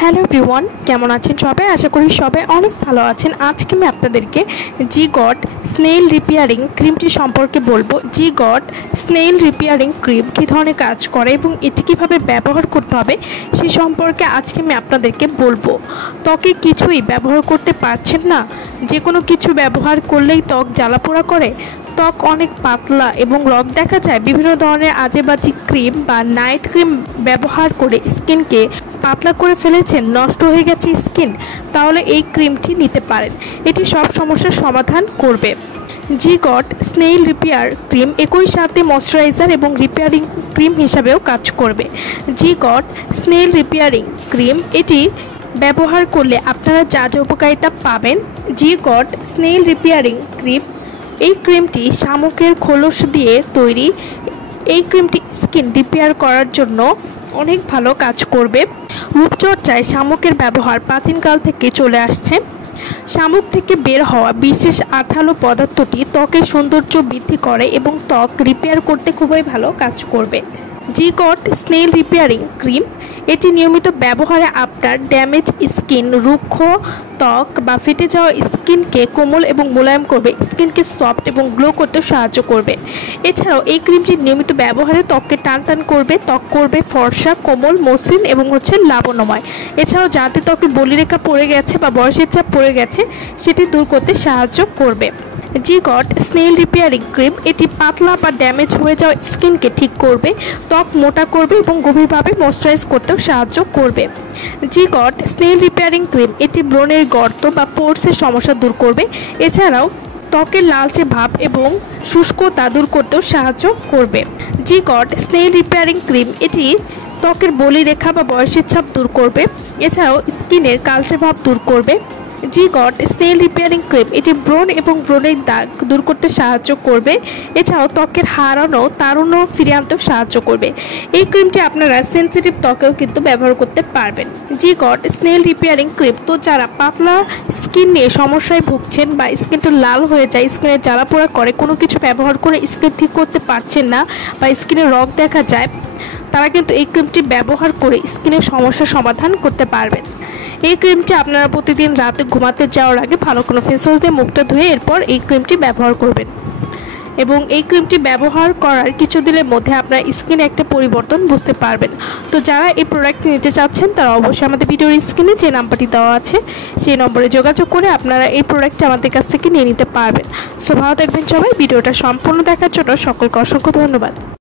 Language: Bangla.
হ্যালো এভরিওয়ান, কেমন আছেন সবাই? আশা করি সবাই অনেক ভালো আছেন। আজকে আমি আপনাদেরকে জি-গড স্নেইল রিপেয়ারিং ক্রিমটি সম্পর্কে বলবো। জি-গড স্নেইল রিপেয়ারিং ক্রিম কী ধরনের কাজ করে এবং এটি কীভাবে ব্যবহার করতে হবে সে সম্পর্কে আজকে আমি আপনাদেরকে বলবো। ত্বকে কিছুই ব্যবহার করতে পারছেন না, যে কোনো কিছু ব্যবহার করলেই ত্বক জ্বালাপোড়া করে, ত্বক অনেক পাতলা এবং রগ দেখা যায়, বিভিন্ন ধরনের আজেবাজি ক্রিম বা নাইট ক্রিম ব্যবহার করে স্কিনকে পাতলা করে ফেলেছেন, নষ্ট হয়ে গেছে স্কিন, তাহলে এই ক্রিমটি নিতে পারেন। এটি সব সমস্যার সমাধান করবে। জি-গড স্নেইল রিপেয়ার ক্রিম একই সাথে ময়শ্চারাইজার এবং রিপেয়ারিং ক্রিম হিসাবেও কাজ করবে। জি-গড স্নেইল রিপেয়ারিং ক্রিম এটি ব্যবহার করলে আপনারা যা যা উপকারিতা পাবেন। জি-গড স্নেইল রিপেয়ারিং ক্রিম, এই ক্রিমটি শামুকের খোলস দিয়ে তৈরি। এই ক্রিমটি স্কিন রিপেয়ার করার জন্য অনেক ভালো কাজ করবে। রূপচর্চায় শামুকের ব্যবহার প্রাচীনকাল থেকে চলে আসছে। শামুক থেকে বের হওয়া বিশেষ আঠালো পদার্থটি ত্বকের সৌন্দর্য বৃদ্ধি করে এবং ত্বক রিপেয়ার করতে খুবই ভালো কাজ করবে। জি-গড স্নেইল রিপেয়ারিং ক্রিম এটি নিয়মিত ব্যবহারে আপনার ড্যামেজ স্কিন, রুক্ষ ত্বক বা ফেটে যাওয়া স্কিনকে কোমল এবং মোলায়েম করবে, স্কিনকে সফট এবং গ্লো করতে সাহায্য করবে। এছাড়াও এই ক্রিমটি নিয়মিত ব্যবহারে ত্বককে টান টান করবে, ত্বক করবে ফর্সা, কোমল, মসৃণ এবং লাবণ্যময়। এছাড়াও যাতে ত্বকে বলিরেখা পড়ে গেছে বা বয়সের চাপ পড়ে গেছে সেটি দূর করতে সাহায্য করবে। জি-গড স্নেইল রিপেয়ারিং ক্রিম এটি পাতলা বা ড্যামেজ হয়ে যাওয়া স্কিনকে ঠিক করবে, ত্বক মোটা করবে এবং গভীরভাবে ময়শ্চারাইজ করতেও সাহায্য করবে। জি-গড স্নেইল রিপেয়ারিং ক্রিম এটি ব্রণের গর্ত বা পোর্সের সমস্যা দূর করবে। এছাড়াও ত্বকের লালচে ভাব এবং শুষ্কতা দূর করতেও সাহায্য করবে। জি-গড স্নেইল রিপেয়ারিং ক্রিম এটি ত্বকের বলিরেখা বা বয়সের ছাপ দূর করবে। এছাড়াও স্কিনের কালচে ভাব দূর করবে। জি-গড স্নেইল রিপেয়ারিং ক্রিম এটি ব্রণ এবং ব্রণের দাগ দূর করতে সাহায্য করবে। এছাড়াও ত্বকের হারানো তারুণ্য ফিরিয়ে আনতেও সাহায্য করবে। এই ক্রিমটি আপনারা সেন্সিটিভ ত্বকেও কিন্তু ব্যবহার করতে পারবেন। জি-গড স্নেইল রিপেয়ারিং ক্রিম, তো যারা পাতলা স্কিন নিয়ে সমস্যায় ভুগছেন বা স্কিনটা লাল হয়ে যায়, স্কিনে জ্বালাপোড়া করে, কোনো কিছু ব্যবহার করে স্কিন ঠিক করতে পারছেন না বা স্কিনে রগ দেখা যায়, তারা কিন্তু এই ক্রিমটি ব্যবহার করে স্কিনের সমস্যার সমাধান করতে পারবেন। এই ক্রিমটি আপনারা প্রতিদিন রাতে ঘুমাতে যাওয়ার আগে ভালো কোনো ফেস ওয়াশ দিয়ে মুখটা ধুয়ে এরপর এই ক্রিমটি ব্যবহার করবেন এবং এই ক্রিমটি ব্যবহার করার কিছুদিনের মধ্যে আপনার স্কিনে একটা পরিবর্তন বুঝতে পারবেন। তো যারা এই প্রোডাক্টটি নিতে চাচ্ছেন তারা অবশ্যই আমাদের ভিডিওর স্ক্রিনে যে নাম্বারটি দেওয়া আছে সেই নম্বরে যোগাযোগ করে আপনারা এই প্রোডাক্টটি আমাদের কাছ থেকে নিয়ে নিতে পারবেন। সো ভালো থাকবেন সবাই। ভিডিওটা সম্পূর্ণ দেখার জন্য সকলকে অসংখ্য ধন্যবাদ।